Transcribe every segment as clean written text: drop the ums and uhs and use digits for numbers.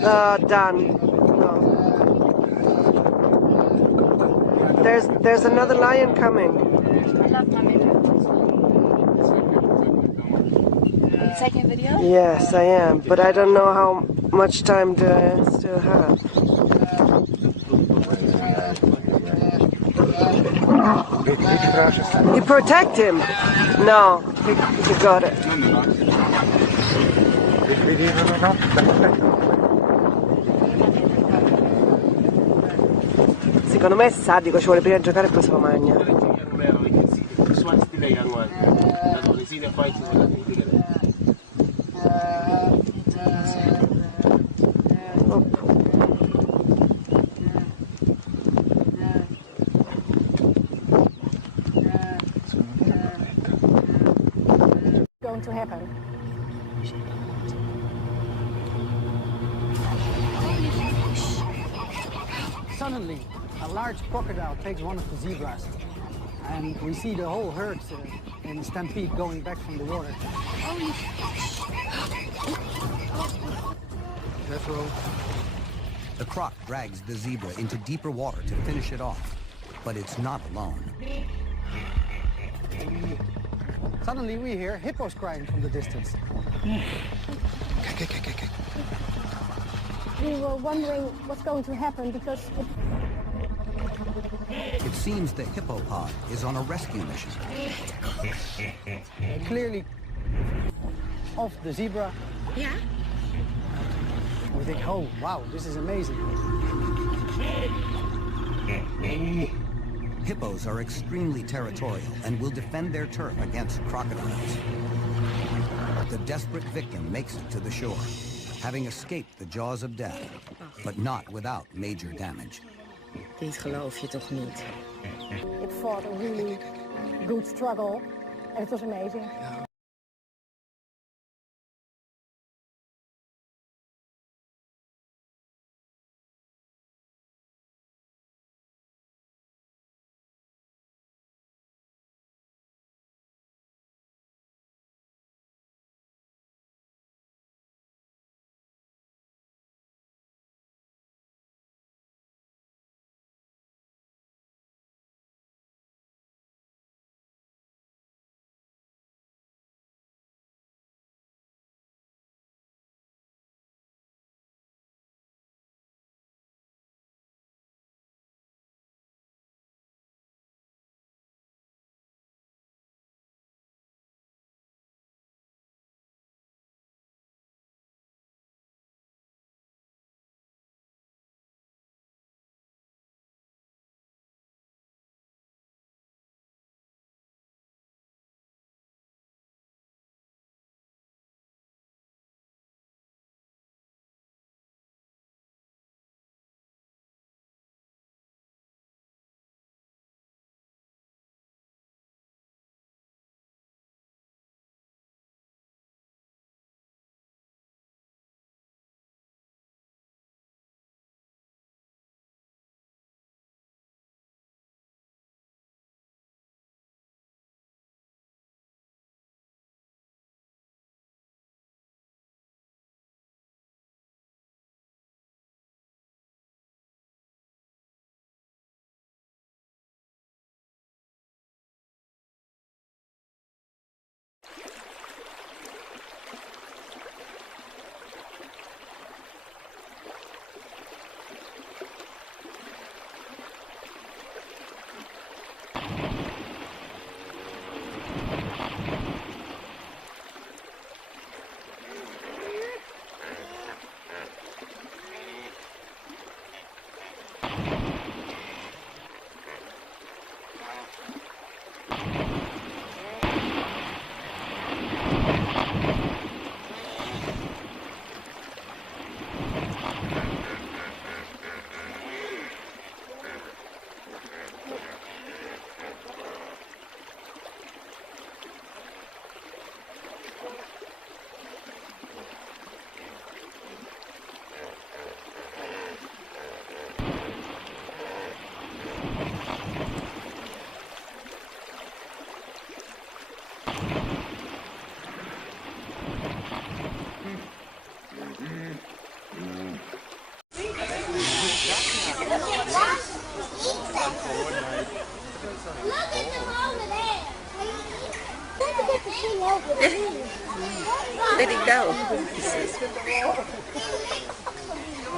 Done. No. There's another lion coming. I love my makeup. Are you taking a video? Yes, I am, but I don't know how much time do I still have. You protect him? No, he got it. Secondo me è sadico, ci vuole prima giocare e poi se lo mangia. Going to happen. Suddenly, a large crocodile takes one of the zebras, and we see the whole herd in a stampede going back from the water. The croc drags the zebra into deeper water to finish it off, but it's not alone. Suddenly we hear hippos crying from the distance. We were wondering what's going to happen because It seems the hippopod is on a rescue mission. Clearly off the zebra. yeah, We think, oh wow, this is amazing. Hippos are extremely territorial and will defend their turf against crocodiles. The desperate victim makes it to the shore, having escaped the jaws of death, but not without major damage. Dit geloof je toch niet? it fought a really good struggle and it was amazing. Let it go.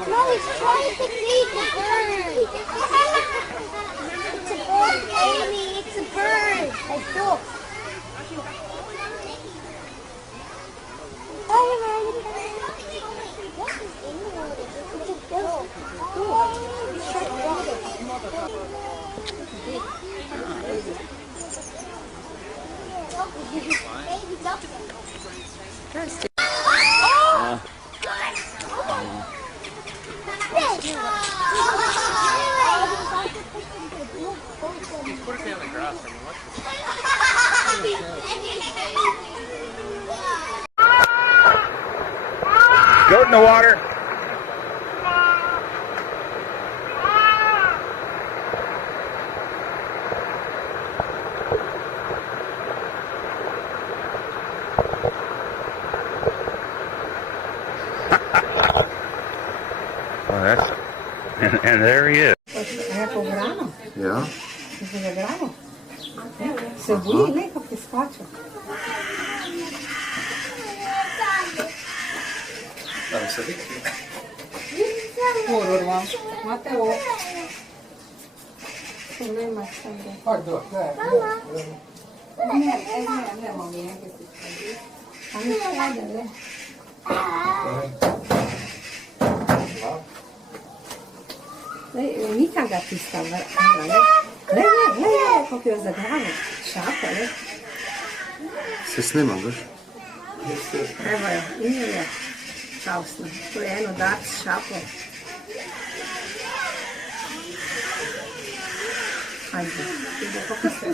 No, he's trying to feed the bird. It's a bird, Amy. It's a bird. Like look. Goat in the water. Well, that's and there he is. Ja. Cebolinha, né? Com piscote. Urma. Até o. Também mais também. É maminha que se faz. A mistura, né? Mica gatista, né? Kako je zagrano, šapa, ne? Se snimam, veš? Evo je, Emilija, čausna. To je eno dat s šapo. Ajde, ide kako se.